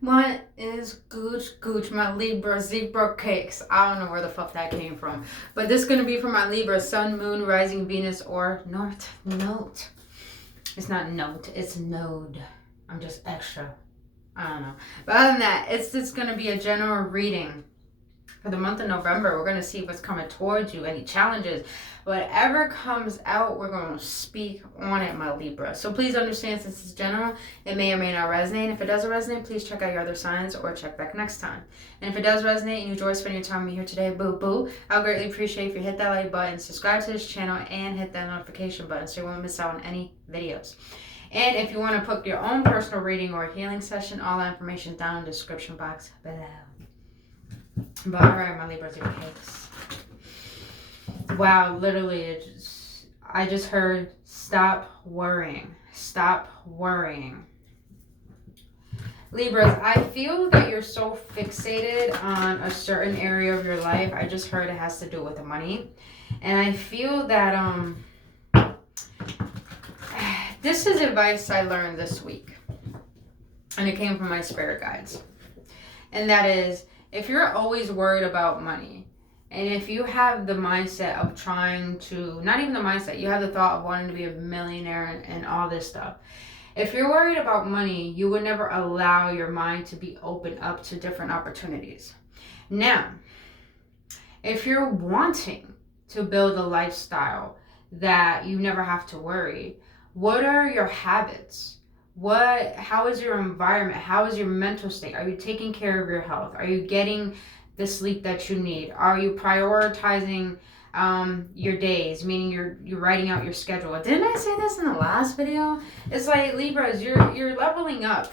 What is gooch, my Libra zebra cakes? I don't know where the fuck that came from. But this is going to be for my Libra, Sun, Moon, Rising, Venus, or North Node. It's not note, it's node. I'm just extra. I don't know. But other than that, it's just going to be a general reading for the month of November. We're going to see what's coming towards you, any challenges. Whatever comes out, we're going to speak on it, my Libra. So please understand, since it's general, it may or may not resonate. If it doesn't resonate, please check out your other signs or check back next time. And if it does resonate and you enjoy spending your time with me here today, boo, I'll greatly appreciate if you hit that like button, subscribe to this channel, and hit that notification button so you won't miss out on any videos. And if you want to book your own personal reading or healing session, all that information is down in the description box below. But alright, my Libras, your cakes. Wow, literally, I just heard, stop worrying. Stop worrying. Libras, I feel that you're so fixated on a certain area of your life. I just heard it has to do with the money. And I feel that this is advice I learned this week. And it came from my spirit guides. And that is, if you're always worried about money, and if you have the mindset of trying to, not even the mindset, you have the thought of wanting to be a millionaire and all this stuff. If you're worried about money, you would never allow your mind to be open up to different opportunities. Now, if you're wanting to build a lifestyle that you never have to worry, what are your habits? How is your environment? How is your mental state? Are you taking care of your health? Are you getting the sleep that you need? Are you prioritizing your days, meaning you're writing out your schedule? Didn't I say this in the last video? It's like, Libras, you're leveling up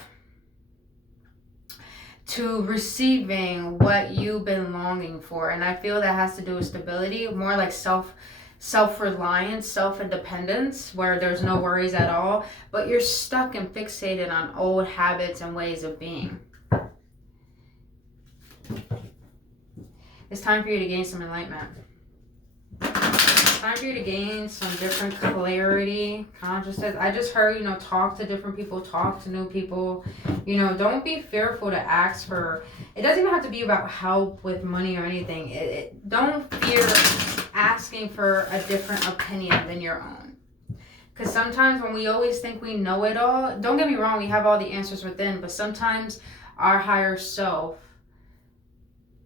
to receiving what you've been longing for. And I feel that has to do with stability, more like self-reliance, self-independence, where there's no worries at all, but you're stuck and fixated on old habits and ways of being. It's time for you to gain some enlightenment. It's time for you to gain some different clarity, consciousness. I just heard, talk to different people, talk to new people. Don't be fearful to ask for, it doesn't even have to be about help with money or anything. Don't fear asking for a different opinion than your own. Because sometimes when we always think we know it all, don't get me wrong, we have all the answers within, but sometimes our higher self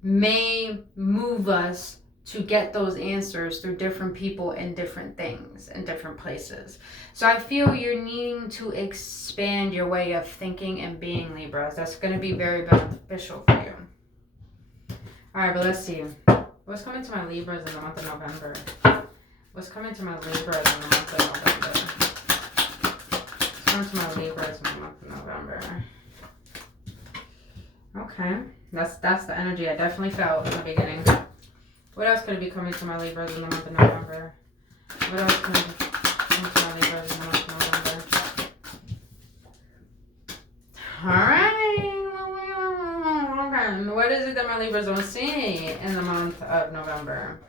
may move us to get those answers through different people and different things and different places. So I feel you're needing to expand your way of thinking and being, Libras. That's going to be very beneficial for you. All right, but let's see. What's coming to my Libras in the month of November? What's coming to my Libras in the month of November? What's coming to my Libras in the month of November? Okay. That's the energy I definitely felt in the beginning. What else could it be coming to my Libras in the month of November? What else could it be coming to my Libras in the month of November? Alright. Okay. What is it that my Libras don't see in the month of November?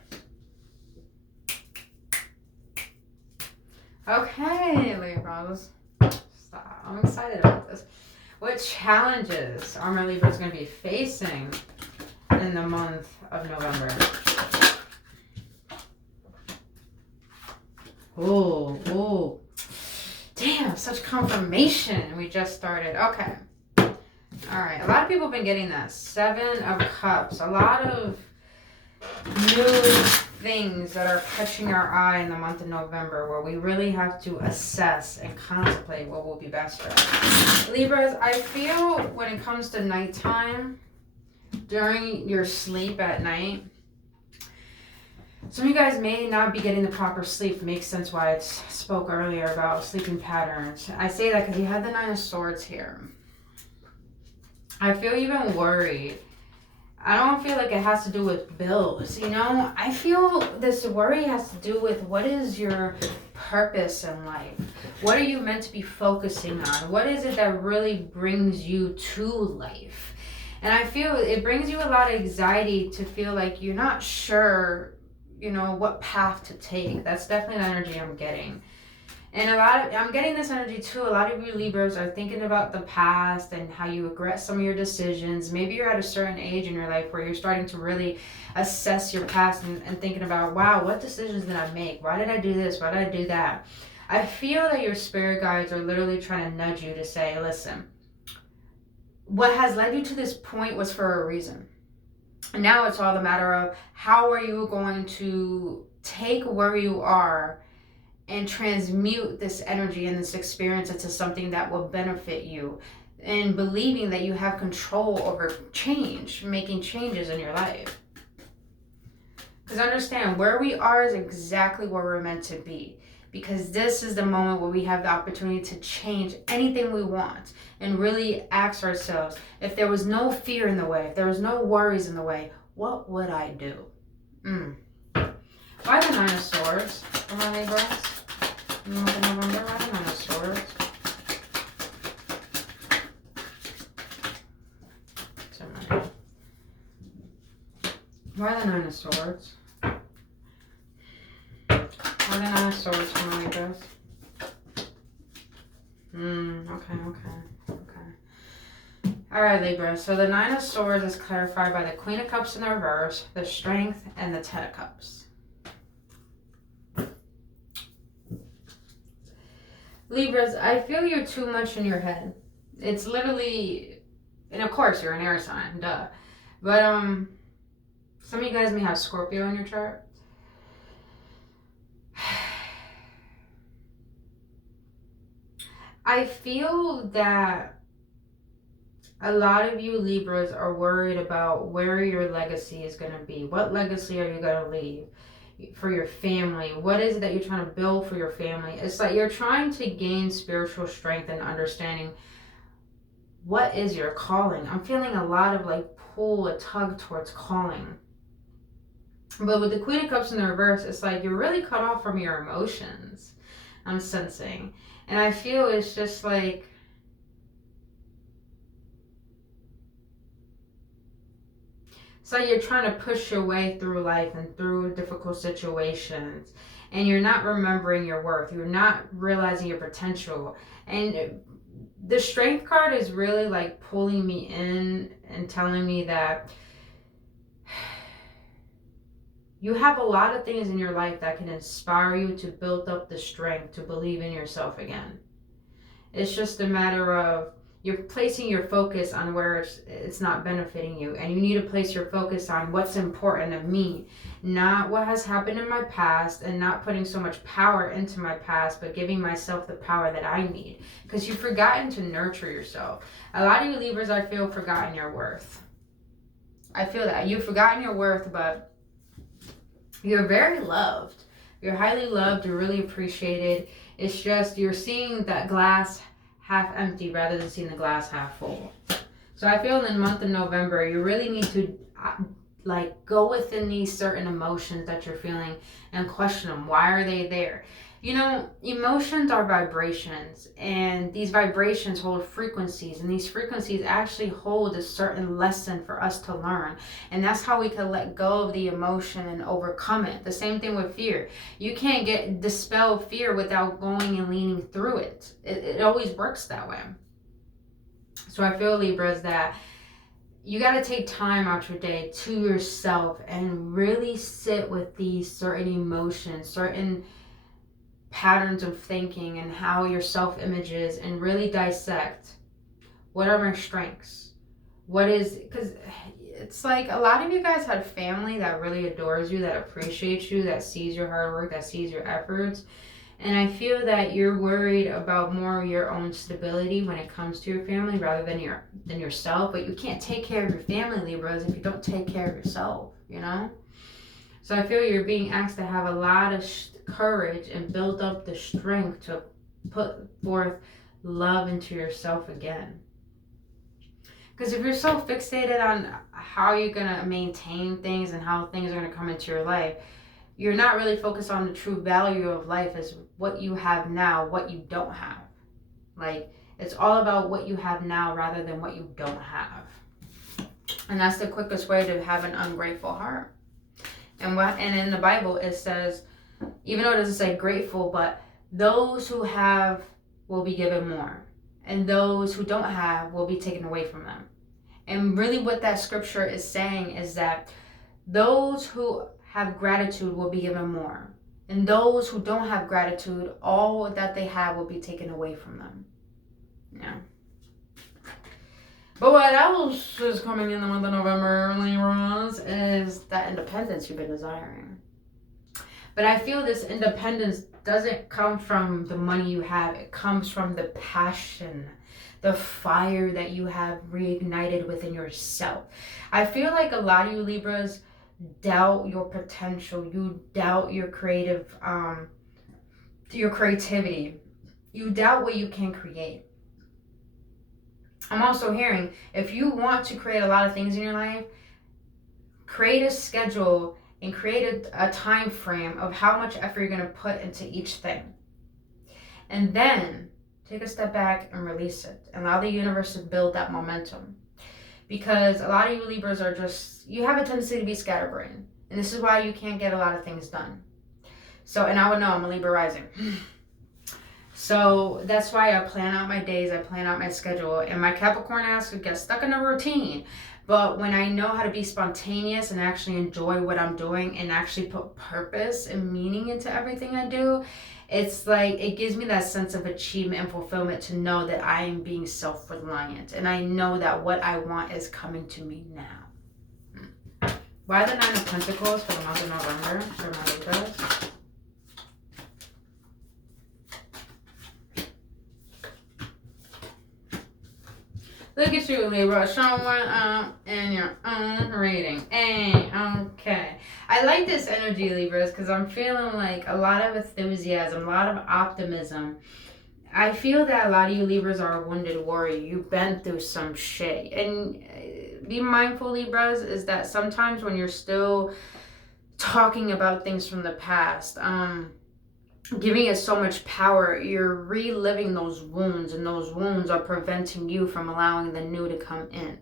Okay, Libras. Stop. I'm excited about this. What challenges are my Libras going to be facing in the month of November? Oh, damn, such confirmation. We just started. Okay. All right. A lot of people have been getting that 7 of Cups. A lot of new things that are catching our eye in the month of November, where we really have to assess and contemplate what will be best for us. Libras, I feel when it comes to nighttime, during your sleep at night, some of you guys may not be getting the proper sleep. It makes sense why I spoke earlier about sleeping patterns. I say that because you have the 9 of Swords here. I feel you've been worried. I don't feel like it has to do with bills, I feel this worry has to do with what is your purpose in life? What are you meant to be focusing on? What is it that really brings you to life? And I feel it brings you a lot of anxiety to feel like you're not sure, what path to take. That's definitely the energy I'm getting. And I'm getting this energy too. A lot of you Libras are thinking about the past and how you regret some of your decisions. Maybe you're at a certain age in your life where you're starting to really assess your past and thinking about, wow, what decisions did I make? Why did I do this? Why did I do that? I feel that your spirit guides are literally trying to nudge you to say, listen, what has led you to this point was for a reason. And now it's all the matter of how are you going to take where you are and transmute this energy and this experience into something that will benefit you, and believing that you have control over change, making changes in your life. Because understand, where we are is exactly where we're meant to be. Because this is the moment where we have the opportunity to change anything we want and really ask ourselves, if there was no fear in the way, if there was no worries in the way, what would I do? Why the Nine of Swords for my Libras? November, why the Nine of Swords? Why the Nine of Swords? Why the Nine of Swords for my Libras? Okay. Alright, Libra. So the Nine of Swords is clarified by the Queen of Cups in the reverse, the Strength, and the Ten of Cups. Libras, I feel you're too much in your head. It's literally, and of course you're an air sign, duh. But some of you guys may have Scorpio in your chart. I feel that a lot of you Libras are worried about where your legacy is going to be. What legacy are you going to leave for your family? What is it that you're trying to build for your family? It's like you're trying to gain spiritual strength and understanding what is your calling. I'm feeling a lot of like pull, a tug towards calling. But with the Queen of Cups in the reverse, it's like you're really cut off from your emotions, I'm sensing. And I feel it's just like, it's like you're trying to push your way through life and through difficult situations, and you're not remembering your worth. You're not realizing your potential. And the Strength card is really like pulling me in and telling me that you have a lot of things in your life that can inspire you to build up the strength to believe in yourself again. It's just a matter of you're placing your focus on where it's not benefiting you, and you need to place your focus on what's important to me, not what has happened in my past, and not putting so much power into my past, but giving myself the power that I need, because you've forgotten to nurture yourself. A lot of you Libras, I feel, forgotten your worth. I feel that you've forgotten your worth, but you're very loved. You're highly loved. You're really appreciated. It's just you're seeing that glass half empty rather than seeing the glass half full. So I feel in the month of November, you really need to like go within these certain emotions that you're feeling and question them. Why are they there? You know, emotions are vibrations, and these vibrations hold frequencies, and these frequencies actually hold a certain lesson for us to learn. And that's how we can let go of the emotion and overcome it. The same thing with fear. You can't dispel fear without going and leaning through it. It always works that way. So I feel, Libras, that you got to take time out your day to yourself and really sit with these certain emotions, certain patterns of thinking, and how your self-image is, and really dissect what are my strengths. What is, because it's like a lot of you guys had family that really adores you, that appreciates you, that sees your hard work, that sees your efforts. And I feel that you're worried about more of your own stability when it comes to your family rather than yourself. But you can't take care of your family, Libras, if you don't take care of yourself, you know? So I feel you're being asked to have a lot of courage and build up the strength to put forth love into yourself again. Because if you're so fixated on how you're going to maintain things and how things are going to come into your life, you're not really focused on the true value of life as what you have now, what you don't have. Like, it's all about what you have now rather than what you don't have. And that's the quickest way to have an ungrateful heart. And in the Bible, it says, even though it doesn't say grateful, but Those who have will be given more, and those who don't have will be taken away from them. And really what that scripture is saying is that those who have gratitude will be given more, and those who don't have gratitude, all that they have will be taken away from them. Yeah. But what else is coming in the month of November, Libras, is that independence you've been desiring. But I feel this independence doesn't come from the money you have. It comes from the passion, the fire that you have reignited within yourself. I feel like a lot of you Libras doubt your potential. You doubt your creativity. You doubt what you can create. I'm also hearing, if you want to create a lot of things in your life, create a schedule and create a time frame of how much effort you're going to put into each thing. And then take a step back and release it. Allow the universe to build that momentum. Because a lot of you Libras are just, you have a tendency to be scatterbrained. And this is why you can't get a lot of things done. So, and I would know, I'm a Libra rising. So that's why I plan out my days, I plan out my schedule, and my Capricorn ass would get stuck in a routine. But when I know how to be spontaneous and actually enjoy what I'm doing and actually put purpose and meaning into everything I do, it's like, it gives me that sense of achievement and fulfillment to know that I am being self-reliant. And I know that what I want is coming to me now. Why the Nine of Pentacles for the month of November for my Libras? Look at you, Libra, showing up in your own reading. Hey, okay. I like this energy, Libras, because I'm feeling like a lot of enthusiasm, a lot of optimism. I feel that a lot of you Libras are a wounded warrior. You've been through some shit. And be mindful, Libras, is that sometimes when you're still talking about things from the past, giving it so much power, you're reliving those wounds, and those wounds are preventing you from allowing the new to come in.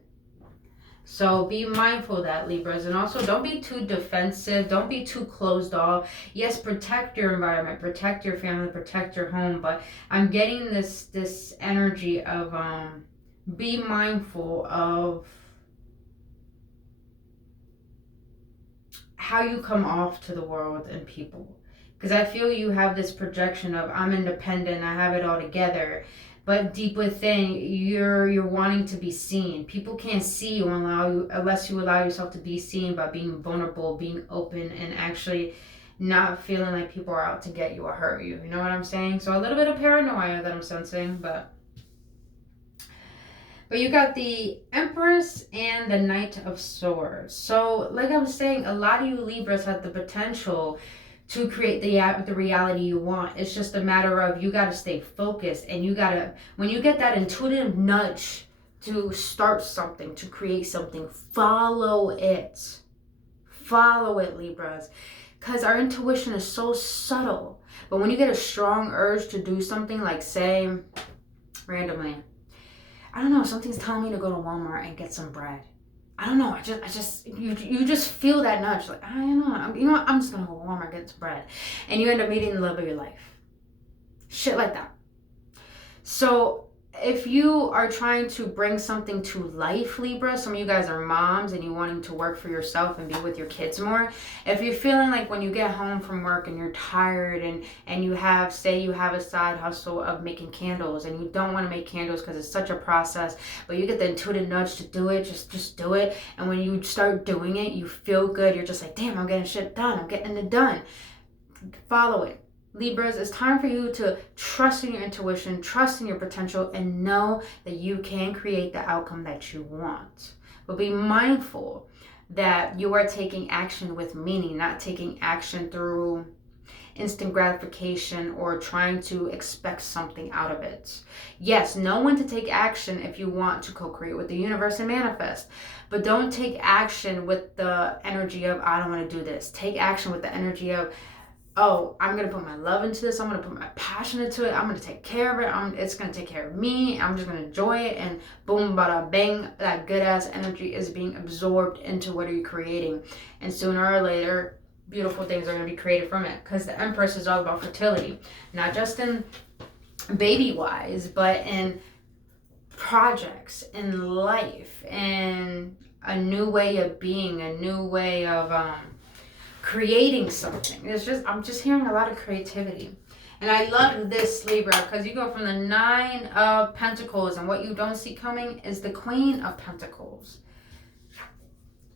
So be mindful of that, Libras. And also don't be too defensive. Don't be too closed off. Yes, protect your environment, protect your family, protect your home. But I'm getting this energy of be mindful of how you come off to the world and people. Because I feel you have this projection of, I'm independent, I have it all together. But deep within, you're wanting to be seen. People can't see you unless you allow yourself to be seen by being vulnerable, being open, and actually not feeling like people are out to get you or hurt you. You know what I'm saying? So a little bit of paranoia that I'm sensing, but you got the Empress and the Knight of Swords. So like I was saying, a lot of you Libras have the potential to create the reality you want. It's just a matter of, you got to stay focused, and you got to, when you get that intuitive nudge to start something, to create something, follow it. Follow it, Libras. Because our intuition is so subtle. But when you get a strong urge to do something, like say, randomly, I don't know, something's telling me to go to Walmart and get some bread. I don't know. You just feel that nudge. Like, I don't know. You know what? I'm just going to go to Walmart and get some bread. And you end up meeting the love of your life. Shit like that. So if you are trying to bring something to life, Libra, some of you guys are moms and you're wanting to work for yourself and be with your kids more. If you're feeling like when you get home from work and you're tired and you have, say you have a side hustle of making candles, and you don't want to make candles because it's such a process, but you get the intuitive nudge to do it, just do it. And when you start doing it, you feel good. You're just like, damn, I'm getting shit done. I'm getting it done. Follow it. Libras, it's time for you to trust in your intuition, trust in your potential, and know that you can create the outcome that you want. But be mindful that you are taking action with meaning, not taking action through instant gratification or trying to expect something out of it. Yes, know when to take action if you want to co-create with the universe and manifest. But don't take action with the energy of, I don't want to do this. Take action with the energy of, oh, I'm going to put my love into this. I'm going to put my passion into it. I'm going to take care of it. It's going to take care of me. I'm just going to enjoy it. And boom, bada, bang, that good ass energy is being absorbed into what are you creating. And sooner or later, beautiful things are going to be created from it, because the Empress is all about fertility, not just in baby wise, but in projects, in life, in a new way of being, a new way of creating something. I'm just hearing a lot of creativity. And I love this, Libra, because you go from the 9 of Pentacles, and what you don't see coming is the Queen of Pentacles.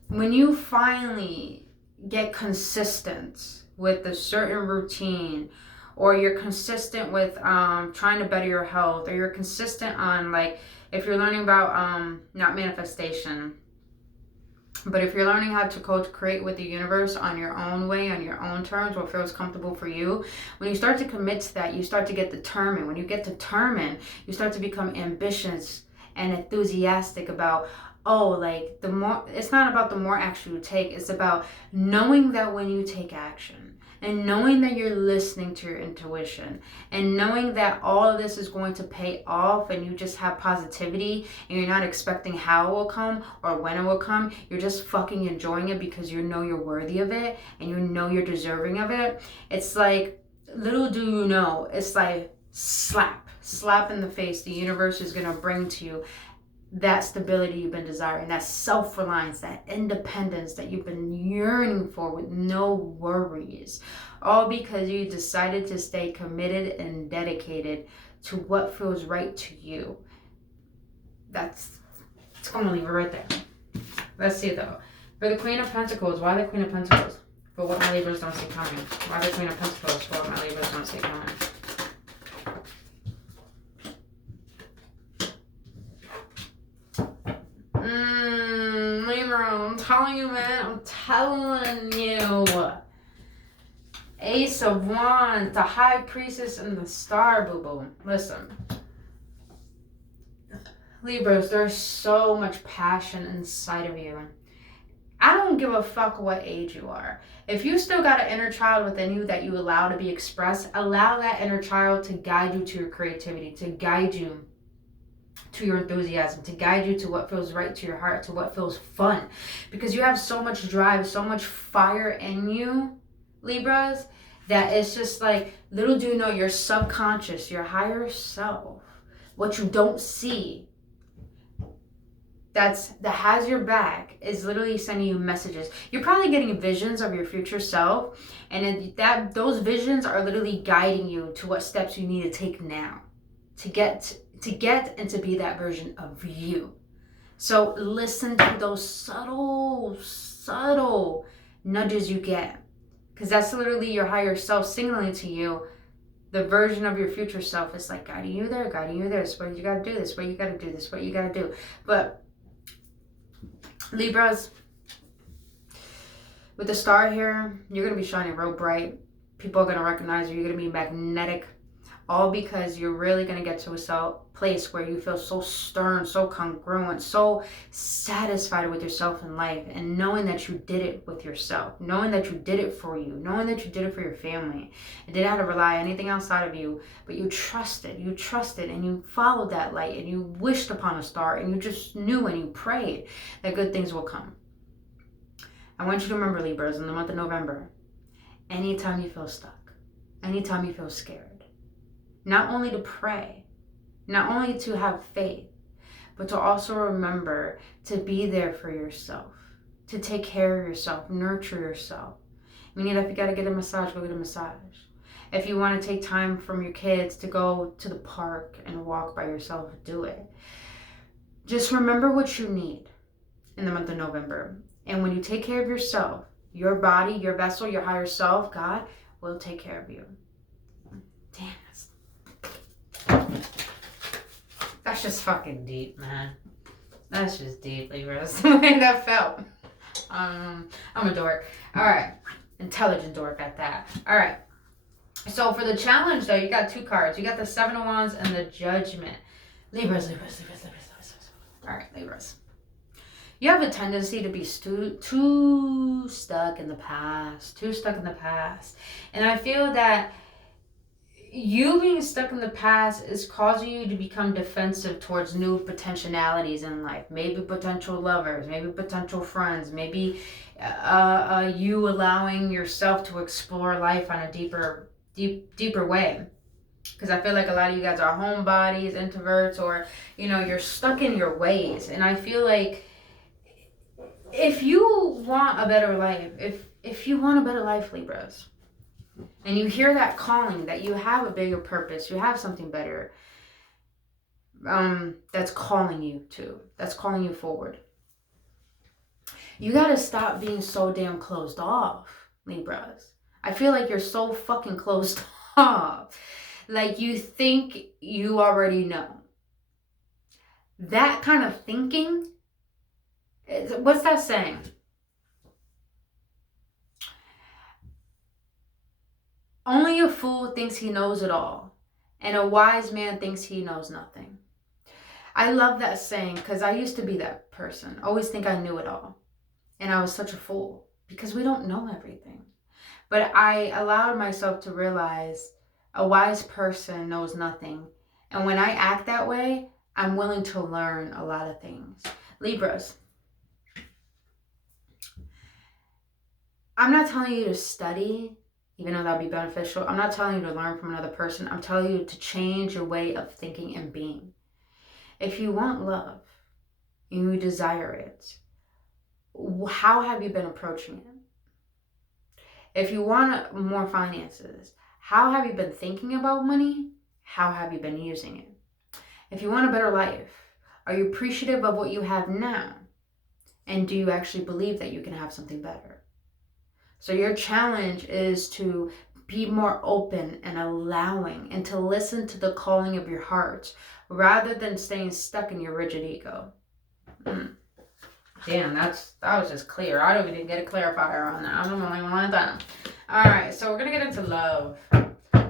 When you finally get consistent with a certain routine, or you're consistent with trying to better your health, or you're consistent on, like, if you're learning about not manifestation, but if you're learning how to co-create with the universe on your own way, on your own terms, what feels comfortable for you, when you start to commit to that, you start to get determined. When you get determined, you start to become ambitious and enthusiastic about, oh, like, the more, it's not about the more action you take, it's about knowing that when you take action, and knowing that you're listening to your intuition, and knowing that all of this is going to pay off, and you just have positivity, and you're not expecting how it will come or when it will come. You're just fucking enjoying it because you know you're worthy of it, and you know you're deserving of it. It's like, little do you know, it's like slap in the face. The universe is going to bring to you that stability you've been desiring, that self-reliance, that independence that you've been yearning for with no worries. All because you decided to stay committed and dedicated to what feels right to you. I'm going to leave it right there. Let's see though. For the Queen of Pentacles, why the Queen of Pentacles? For what my Libras don't see coming. Why the Queen of Pentacles? For what my Libras don't see coming. Libra, I'm telling you, man. I'm telling you. Ace of Wands, the High Priestess, and the Star, boo-boo. Listen. Libras, there's so much passion inside of you. I don't give a fuck what age you are. If you still got an inner child within you that you allow to be expressed, allow that inner child to guide you to your creativity, to guide you to your enthusiasm, to guide you to what feels right to your heart, to what feels fun. Because you have so much drive, so much fire in you, Libras, that it's just like, little do you know, your subconscious, your higher self, what you don't see, that has your back, is literally sending you messages. You're probably getting visions of your future self, and those visions are literally guiding you to what steps you need to take now to get and to be that version of you. So listen to those subtle nudges you get, because that's literally your higher self signaling to you the version of your future self. Is like guiding you there. This what you gotta do, this what you gotta do, this what you gotta do. But Libras, with the star here, you're gonna be shining real bright. People are gonna recognize you. You're gonna be magnetic. All because you're really going to get to a place where you feel so stern, so congruent, so satisfied with yourself in life, and knowing that you did it with yourself, knowing that you did it for you, knowing that you did it for your family, and didn't have to rely on anything outside of you, but you trusted, and you followed that light, and you wished upon a star, and you just knew and you prayed that good things will come. I want you to remember, Libras, in the month of November, anytime you feel stuck, anytime you feel scared, not only to pray, not only to have faith, but to also remember to be there for yourself, to take care of yourself, nurture yourself. Meaning that if you got to get a massage, go get a massage. If you want to take time from your kids to go to the park and walk by yourself, do it. Just remember what you need in the month of November. And when you take care of yourself, your body, your vessel, your higher self, God will take care of you. Damn. That's just fucking deep, man. That's just deep, Libras. The way that felt. I'm a dork. Alright. Intelligent dork at that. Alright. So for the challenge, though, you got 2 cards. You got the 7 of Wands and the Judgment. Libras. Alright, Libras. You have a tendency to be too stuck in the past. And I feel that you being stuck in the past is causing you to become defensive towards new potentialities in life. Maybe potential lovers, maybe potential friends, maybe you allowing yourself to explore life on a deeper way. Because I feel like a lot of you guys are homebodies, introverts, or, you know, you're stuck in your ways. And I feel like if you want a better life, if you want a better life, Libras, and you hear that calling, that you have a bigger purpose, you have something better, that's calling you forward. You gotta stop being so damn closed off, Libras. I feel like you're so fucking closed off. Like you think you already know. That kind of thinking, what's that saying? Only a fool thinks he knows it all, and a wise man thinks he knows nothing. I love that saying because I used to be that person. Always think I knew it all. And I was such a fool because we don't know everything. But I allowed myself to realize a wise person knows nothing. And when I act that way, I'm willing to learn a lot of things. Libras, I'm not telling you to study, even though that'd be beneficial. I'm not telling you to learn from another person. I'm telling you to change your way of thinking and being. If you want love, and you desire it, how have you been approaching it? If you want more finances, how have you been thinking about money? How have you been using it? If you want a better life, are you appreciative of what you have now? And do you actually believe that you can have something better? So your challenge is to be more open and allowing and to listen to the calling of your heart rather than staying stuck in your rigid ego. Damn, that was just clear. I don't even get a clarifier on that. I'm the only one like that. All right, so we're gonna get into love.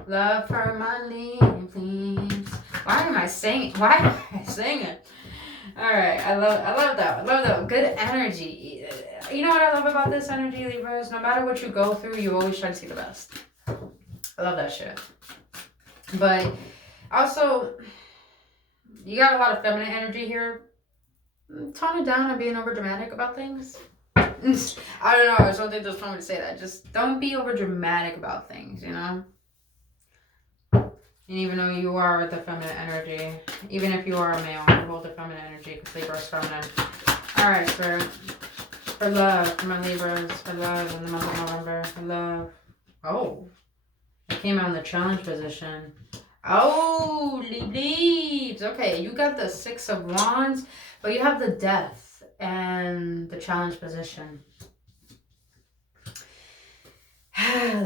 Love for money, please. Why am I singing? All right, I love that. I love that. Good energy. You know what I love about this energy, Libras? No matter what you go through, you always try to see the best. I love that shit. But also, you got a lot of feminine energy here. Tone it down and being over dramatic about things. I don't know. I just don't think there's someone to say that. Just don't be over dramatic about things, you know? And even though you are the feminine energy, even if you are a male, you hold the feminine energy because Libra is feminine. Alright, for love, for my Libras, for love in the month of November, for love. Oh, it came out in the challenge position. Oh, leaves. Okay, you got the Six of Wands, but you have the Death and the challenge position.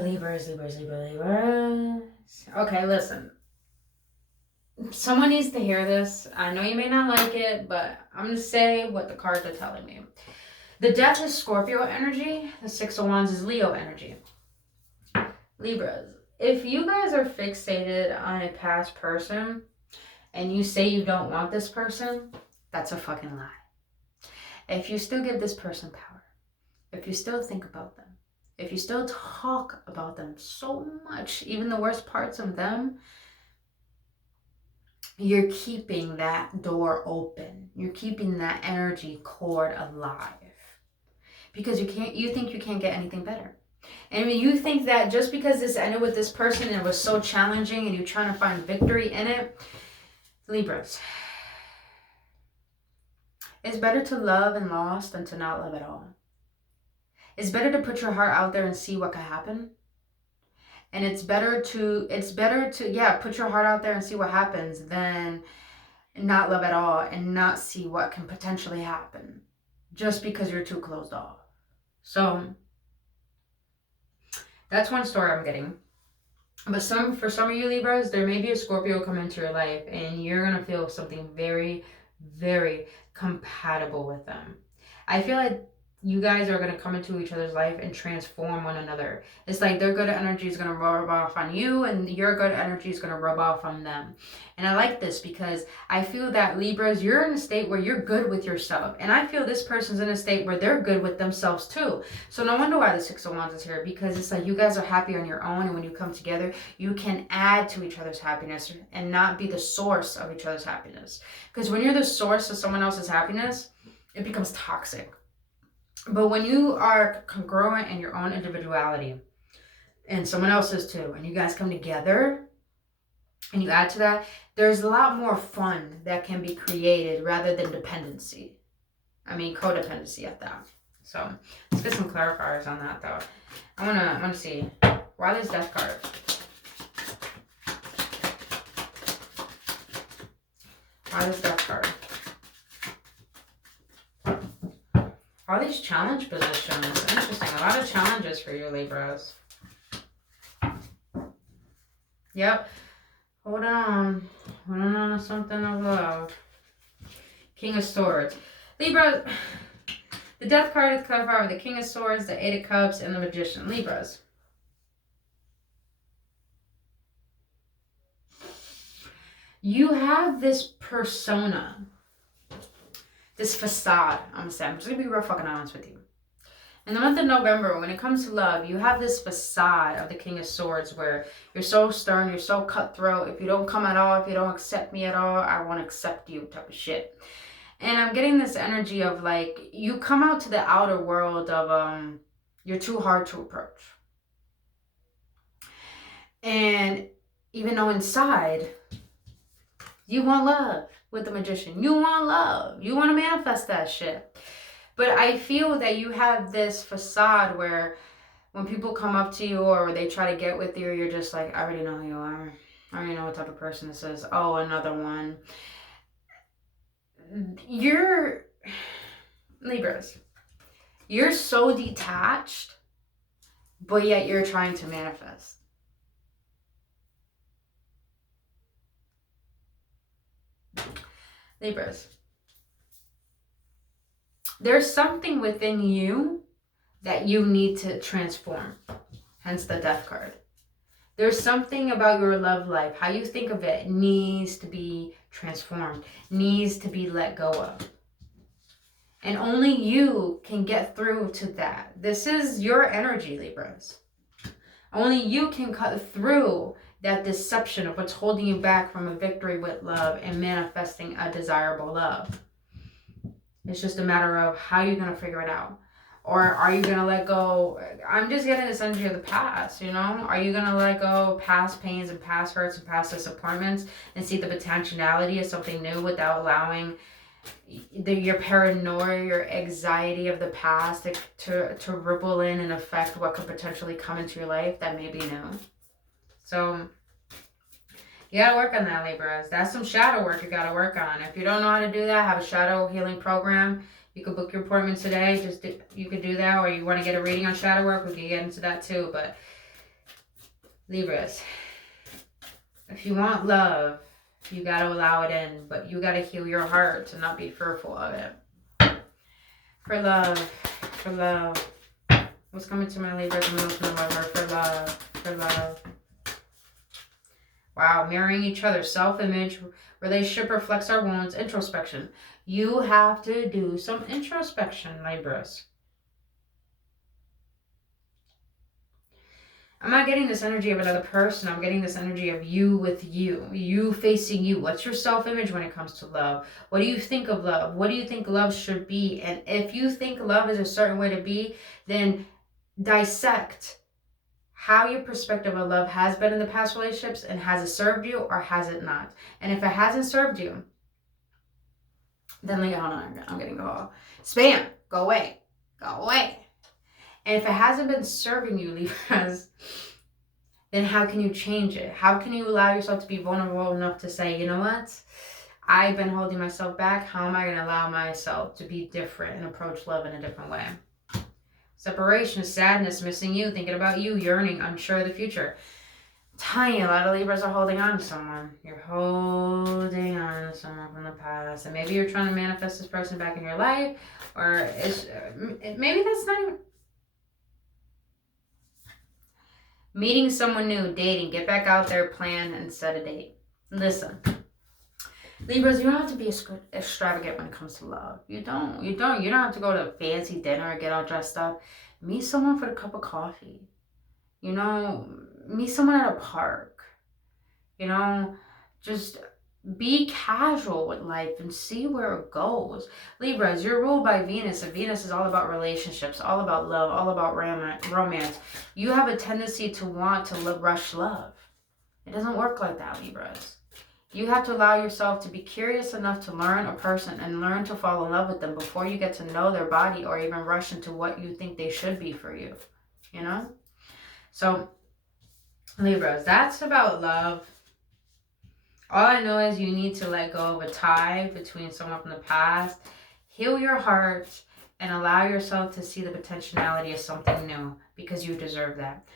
Libras. Okay, listen. Someone needs to hear this. I know you may not like it, but I'm going to say what the cards are telling me. The Death is Scorpio energy. The Six of Wands is Leo energy. Libras, if you guys are fixated on a past person and you say you don't want this person, that's a fucking lie. If you still give this person power, if you still think about them, if you still talk about them so much, even the worst parts of them, you're keeping that door open. You're keeping that energy cord alive. Because you think you can't get anything better. And you think that just because this ended with this person and it was so challenging and you're trying to find victory in it, Libras, it's better to love and lost than to not love at all. It's better to put your heart out there and see what can happen. And it's better to put your heart out there and see what happens than not love at all and not see what can potentially happen just because you're too closed off. So that's one story I'm getting. But for some of you Libras, there may be a Scorpio come into your life and you're going to feel something very, very compatible with them. I feel like you guys are going to come into each other's life and transform one another. It's like their good energy is going to rub off on you and your good energy is going to rub off on them. And I like this because I feel that Libras, you're in a state where you're good with yourself. And I feel this person's in a state where they're good with themselves too. So no wonder why the Six of Wands is here, because it's like you guys are happy on your own. And when you come together, you can add to each other's happiness and not be the source of each other's happiness. Because when you're the source of someone else's happiness, it becomes toxic. But when you are congruent in your own individuality, and someone else's too, and you guys come together and you add to that, there's a lot more fun that can be created rather than dependency. I mean, codependency at that. So let's get some clarifiers on that though. I wanna see, why this death card? Why this death card? All these challenge positions. Interesting. A lot of challenges for you, Libras. Yep. Hold on. Hold on to something of love. King of Swords. Libra, the Death card is clarified with the King of Swords, the Eight of Cups, and the Magician. Libras. You have this persona. This facade, I'm just going to be real fucking honest with you. In the month of November, when it comes to love, you have this facade of the King of Swords where you're so stern, you're so cutthroat. If you don't come at all, if you don't accept me at all, I won't accept you type of shit. And I'm getting this energy of like, you come out to the outer world of, you're too hard to approach. And even though inside, you want love. With the Magician, you want love, you want to manifest that shit. But I feel that you have this facade where when people come up to you or they try to get with you, you're just like, I already know who you are, I already know what type of person this is. Oh, another one. You're Libras, you're so detached, but yet you're trying to manifest. Libras, there's something within you that you need to transform, hence the Death card. There's something about your love life, how you think of it, needs to be transformed, needs to be let go of. And only you can get through to that. This is your energy, Libras. Only you can cut through that deception of what's holding you back from a victory with love and manifesting a desirable love. It's just a matter of how you're going to figure it out. Or are you going to let go? I'm just getting this energy of the past, you know? Are you going to let go of past pains and past hurts and past disappointments and see the potentiality of something new without allowing your paranoia, your anxiety of the past to ripple in and affect what could potentially come into your life that may be new? So you gotta work on that, Libras. That's some shadow work you gotta work on. If you don't know how to do that, have a shadow healing program. You could book your appointment today. You could do that, or you want to get a reading on shadow work, we can get into that too. But Libras, if you want love, you gotta allow it in, but you gotta heal your heart to not be fearful of it. For love, for love. What's coming to my Libras? I'm looking at my heart for love, for love. Wow, mirroring each other, self-image, relationship reflects our wounds, introspection. You have to do some introspection, Libras. I'm not getting this energy of another person. I'm getting this energy of you with you. You facing you. What's your self-image when it comes to love? What do you think of love? What do you think love should be? And if you think love is a certain way to be, then dissect how your perspective of love has been in the past relationships, and has it served you or has it not? And if it hasn't served you, then like, hold on, I'm getting call. Spam, go away, go away. And if it hasn't been serving you, Libras, then how can you change it? How can you allow yourself to be vulnerable enough to say, you know what? I've been holding myself back. How am I going to allow myself to be different and approach love in a different way? Separation, sadness, missing you, thinking about you, yearning, unsure of the future. Tiny, a lot of Libras are holding on to someone. You're holding on to someone from the past. And maybe you're trying to manifest this person back in your life. Or maybe that's not even... Meeting someone new, dating, get back out there, plan, and set a date. Listen, Libras, you don't have to be extravagant when it comes to love. You don't have to go to a fancy dinner and get all dressed up. Meet someone for a cup of coffee. Meet someone at a park. Just be casual with life and see where it goes. Libras, you're ruled by Venus, and Venus is all about relationships, all about love, all about romance. You have a tendency to want to rush love. It doesn't work like that, Libras. You have to allow yourself to be curious enough to learn a person and learn to fall in love with them before you get to know their body or even rush into what you think they should be for you. So, Libras, that's about love. All I know is you need to let go of a tie between someone from the past, heal your heart, and allow yourself to see the potentiality of something new because you deserve that.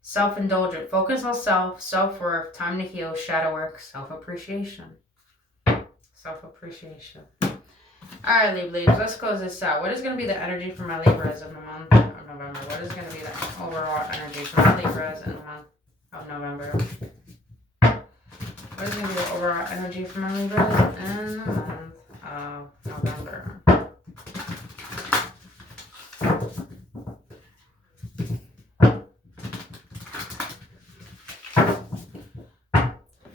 Self-indulgent, focus on self-worth, time to heal, shadow work, self-appreciation. Self-appreciation. All right, Libras, let's close this out. What is going to be the energy for my Libras in the month of November? What is going to be the overall energy for my Libras in the month of November? What is going to be the overall energy for my Libras in the month of November?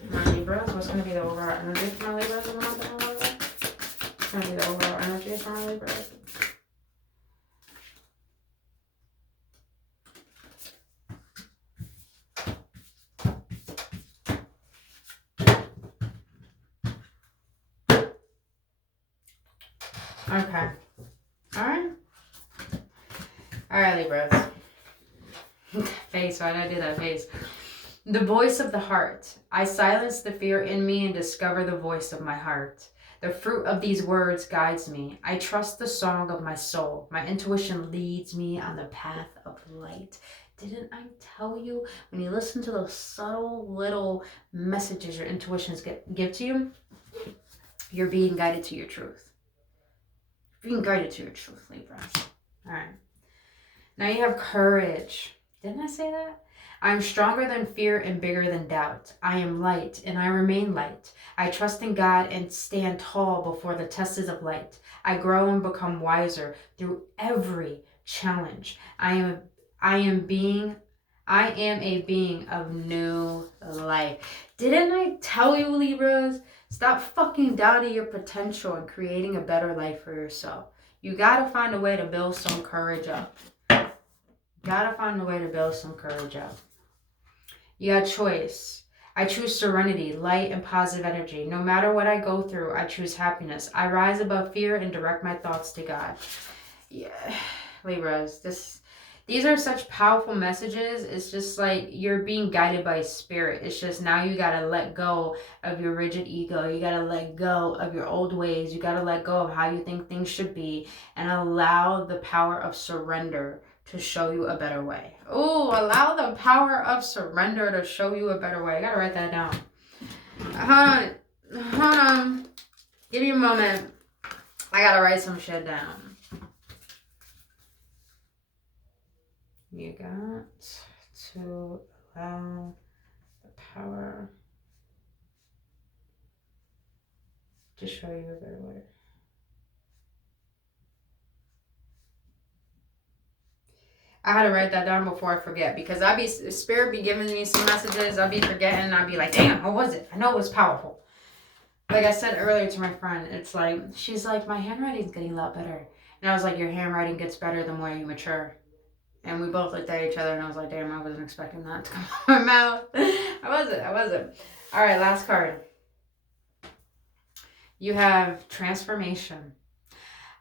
My Libras, what's going to be the overall energy for my Libras in the month of November? What's going to be the overall energy for my Libras? Okay. All right, Libras. Face, why did I do that face? The voice of the heart. I silence the fear in me and discover the voice of my heart. The fruit of these words guides me. I trust the song of my soul. My intuition leads me on the path of light. Didn't I tell you, when you listen to those subtle little messages your intuitions give to you, you're being guided to your truth. Being guided to your truth, Libras. All right. Now you have courage. Didn't I say that? I am stronger than fear and bigger than doubt. I am light and I remain light. I trust in God and stand tall before the tests of light. I grow and become wiser through every challenge. I am a being of new life. Didn't I tell you, Libras? Stop fucking doubting your potential and creating a better life for yourself. You gotta find a way to build some courage up. You got choice. I choose serenity, light, and positive energy. No matter what I go through, I choose happiness. I rise above fear and direct my thoughts to God. Yeah, Libras, these are such powerful messages. It's just like you're being guided by spirit. It's just now you got to let go of your rigid ego. You got to let go of your old ways. You got to let go of how you think things should be and allow the power of surrender to show you a better way. Oh, allow the power of surrender to show you a better way. I got to write that down. Hold on. Give me a moment. I got to write some shit down. You got to allow the power to show you a better way. I had to write that down before I forget because Spirit be giving me some messages. I'll be forgetting and I'll be like, damn, what was it? I know it was powerful. Like I said earlier to my friend, it's like, she's like, my handwriting's getting a lot better. And I was like, your handwriting gets better the more you mature. And we both looked at each other and I was like, damn, I wasn't expecting that to come out of my mouth. I wasn't. All right, last card. You have transformation.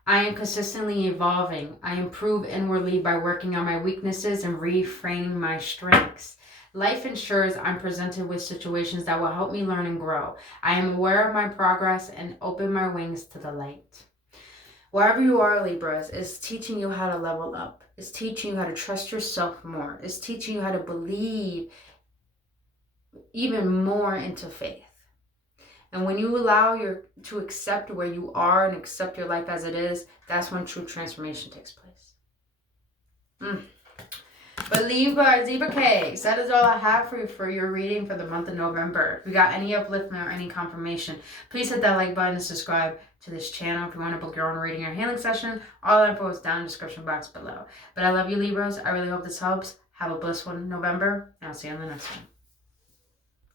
I am consistently evolving. I improve inwardly by working on my weaknesses and reframing my strengths. Life ensures I'm presented with situations that will help me learn and grow. I am aware of my progress and open my wings to the light. Wherever you are, Libras, is teaching you how to level up. It's teaching you how to trust yourself more. It's teaching you how to believe even more into faith. And when you allow to accept where you are and accept your life as it is, that's when true transformation takes place. But Libra cakes, that is all I have for you for your reading for the month of November. If you got any upliftment or any confirmation, please hit that like button and subscribe to this channel. If you want to book your own reading or healing session, all the info is down in the description box below. But I love you, Libras. I really hope this helps. Have a blissful November, and I'll see you on the next one.